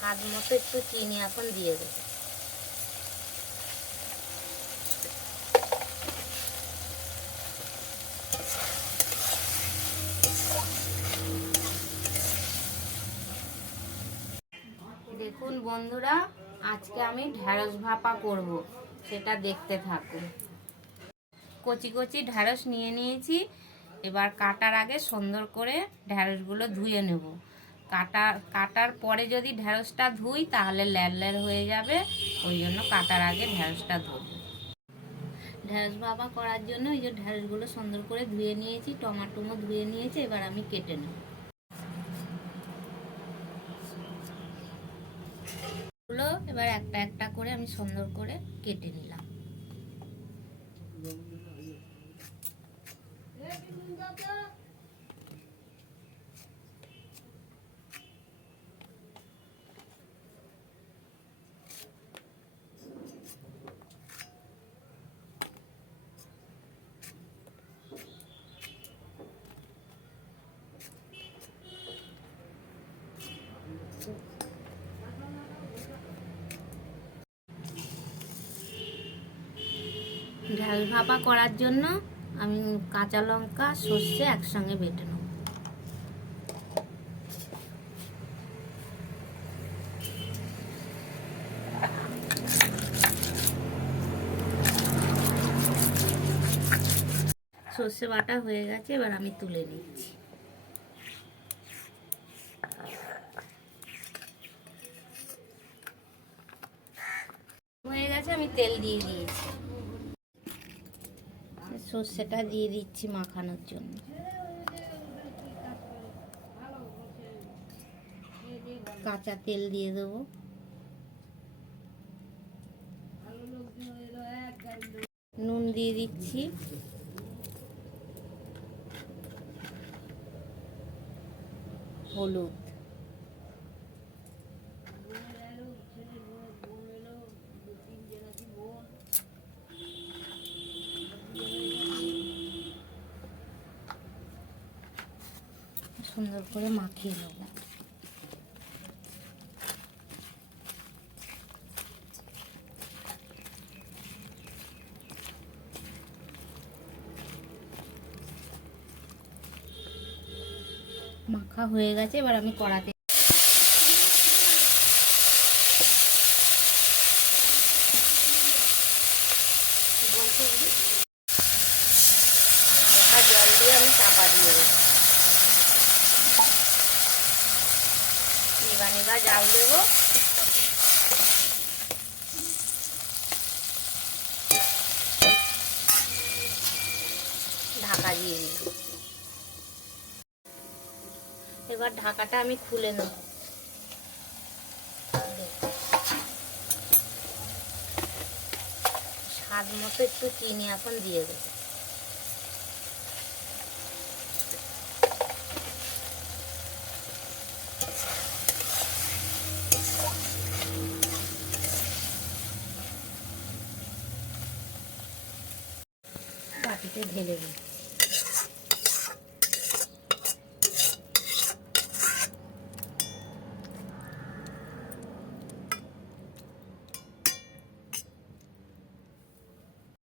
স্বাদ মতো একটু চিনি এখন দিয়ে দেবো। দেখুন বন্ধুরা, আজকে আমি ঢ্যাঁড়স ভাপা করব, সেটা দেখতে থাকুন। কচি কচি ঢ্যাঁড়স নিয়ে নিয়েছি। এবার কাটার আগে সুন্দর করে ঢ্যাঁড়সগুলো ধুয়ে নেব। কাটার পরে যদি ঢ্যাঁড়সটা ধুই তাহলে ল্যাল ল্যাল হয়ে যাবে, ওই জন্য কাটার আগে ঢ্যাঁড়সটা ধুব। ঢ্যাঁড়স ভাপা করার জন্য এই যে ঢ্যাঁড়সগুলো সুন্দর করে ধুয়ে নিয়েছি, টমাটোও ধুয়ে নিয়েছি। এবার আমি কেটে নেব। এবার একটা একটা করে আমি সুন্দর করে কেটে নিলাম। ঢ্যাঁড়স ভাপা করার জন্য আমি কাঁচা লঙ্কা সর্ষে একসঙ্গে বেটে নেব। সর্ষে বাটা হয়ে গেছে, এবার আমি তুলে নিচ্ছি। হয়ে গেছে, আমি তেল দিয়ে দিয়েছি। সর্ষেটা দিয়ে দিচ্ছি মাখানোর জন্য। কাঁচা তেল দিয়ে দেবো। নুন দিয়ে দিচ্ছি। হলুদ, সুন্দর করে মাখিয়ে নেব। মাখা হয়ে গেছে, এবার আমি কড়াতে হালকা জল দিয়ে আমি চাপা দিয়ে দেবো। নিবা নিবা জাল দেবো। ঢাকা দিয়ে দিলাম। এবার ঢাকাটা আমি খুলে নেব। স্বাদ মতো একটু চিনি এখন দিয়ে দেবো। বাটিতে ঢেলে দিই।